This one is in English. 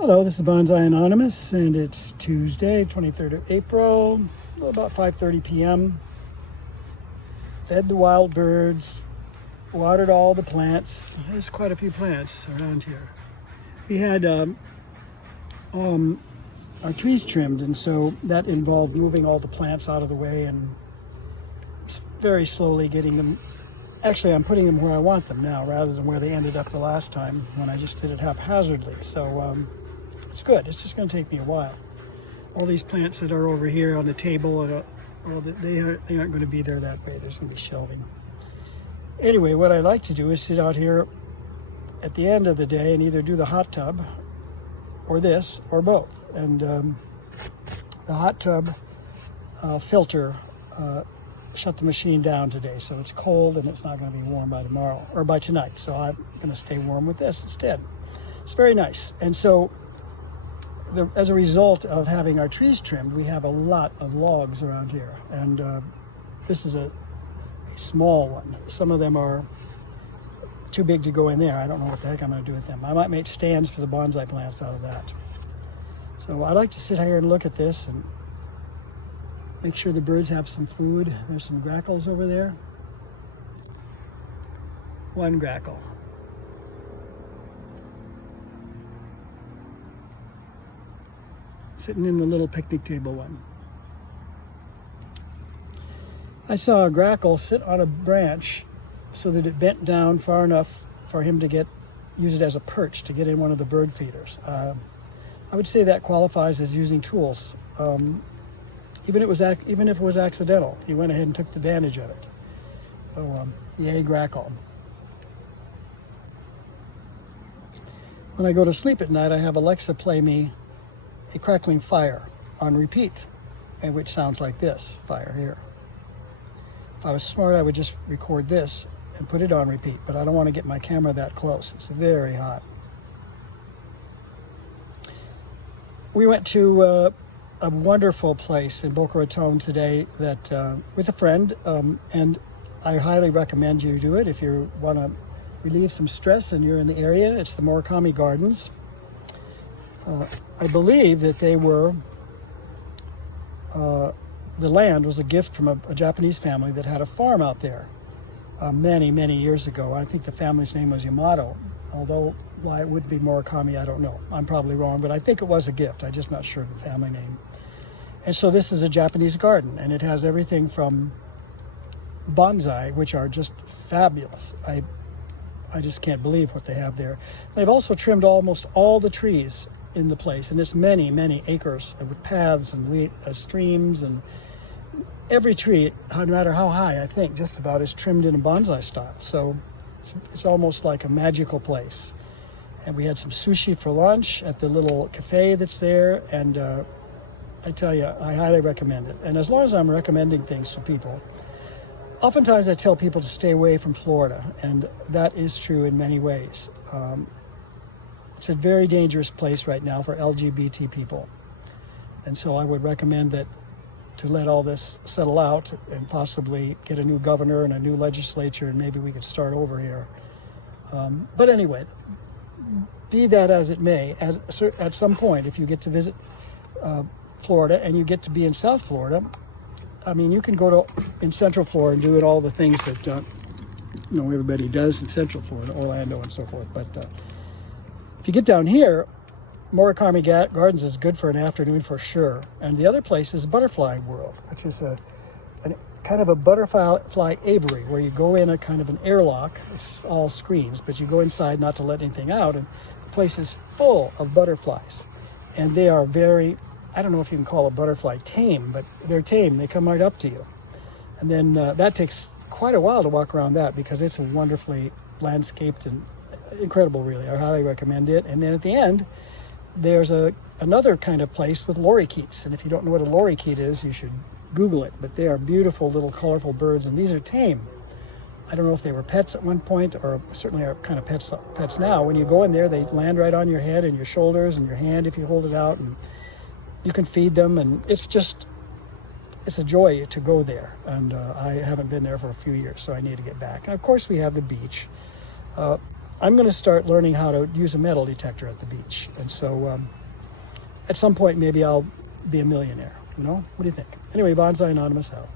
Hello, this is Bonsai Anonymous, and it's Tuesday, 23rd of April, about 5:30 p.m. Fed the wild birds, watered all the plants. There's quite a few plants around here. We had our trees trimmed, and so that involved moving all the plants out of the way and very slowly getting them. Actually, I'm putting them where I want them now rather than where they ended up the last time when I just did it haphazardly. So it's good. It's just going to take me a while. All these plants that are over here on the table, they aren't going to be there that way. There's going to be shelving. Anyway, what I like to do is sit out here at the end of the day and either do the hot tub or this or both. And the hot tub filter shut the machine down today, so it's cold and it's not going to be warm by tomorrow or by tonight. So I'm going to stay warm with this instead. It's very nice. And so as a result of having our trees trimmed, we have a lot of logs around here. And this is a small one. Some of them are too big to go in there. I don't know what the heck I'm going to do with them. I might make stands for the bonsai plants out of that. So I like to sit here and look at this and make sure the birds have some food. There's some grackles over there. One grackle. Sitting in the little picnic table one. I saw a grackle sit on a branch so that it bent down far enough for him to use it as a perch to get in one of the bird feeders. I would say that qualifies as using tools. Even if it was accidental, he went ahead and took advantage of it. So, yay, grackle. When I go to sleep at night, I have Alexa play me a crackling fire on repeat, and which sounds like this fire here. If I was smart, I would just record this and put it on repeat, but I don't want to get my camera that close. It's very hot. We went to a wonderful place in Boca Raton today that with a friend, and I highly recommend you do it if you want to relieve some stress and you're in the area. It's the Murakami Gardens. I believe that they were, the land was a gift from a Japanese family that had a farm out there many, many years ago. I think the family's name was Yamato, although why it wouldn't be Murakami, I don't know. I'm probably wrong, but I think it was a gift. I'm just not sure of the family name. And so this is a Japanese garden, and it has everything from bonsai, which are just fabulous. I just can't believe what they have there. They've also trimmed almost all the trees in the place, and it's many, many acres with paths and streams, and every tree, no matter how high, I think just about is trimmed in a bonsai style. So it's almost like a magical place. And we had some sushi for lunch at the little cafe that's there, and I tell you, I highly recommend it. And as long as I'm recommending things to people, oftentimes I tell people to stay away from Florida, and that is true in many ways. It's a very dangerous place right now for LGBT people. And so I would recommend that to let all this settle out and possibly get a new governor and a new legislature, and maybe we could start over here. But anyway, be that as it may, at some point, if you get to visit Florida and you get to be in South Florida, I mean, you can go in Central Florida and do all the things that everybody does in Central Florida, Orlando and so forth. But if you get down here, Murakami Gardens is good for an afternoon for sure. And the other place is Butterfly World, which is a kind of a butterfly aviary where you go in a kind of an airlock. It's all screens, but you go inside not to let anything out, and the place is full of butterflies. And they are very, I don't know if you can call a butterfly tame, but they're tame. They come right up to you. And then that takes quite a while to walk around that because it's a wonderfully landscaped and incredible, really. I highly recommend it. And then at the end, there's another kind of place with lorikeets. And if you don't know what a lorikeet is, you should Google it. But they are beautiful little colorful birds, and these are tame. I don't know if they were pets at one point, or certainly are kind of pets now. When you go in there, they land right on your head and your shoulders and your hand if you hold it out, and you can feed them, and it's a joy to go there. And I haven't been there for a few years, so I need to get back. And of course, we have the beach. I'm going to start learning how to use a metal detector at the beach. And so at some point, maybe I'll be a millionaire. You know, what do you think? Anyway, Bonsai Anonymous out.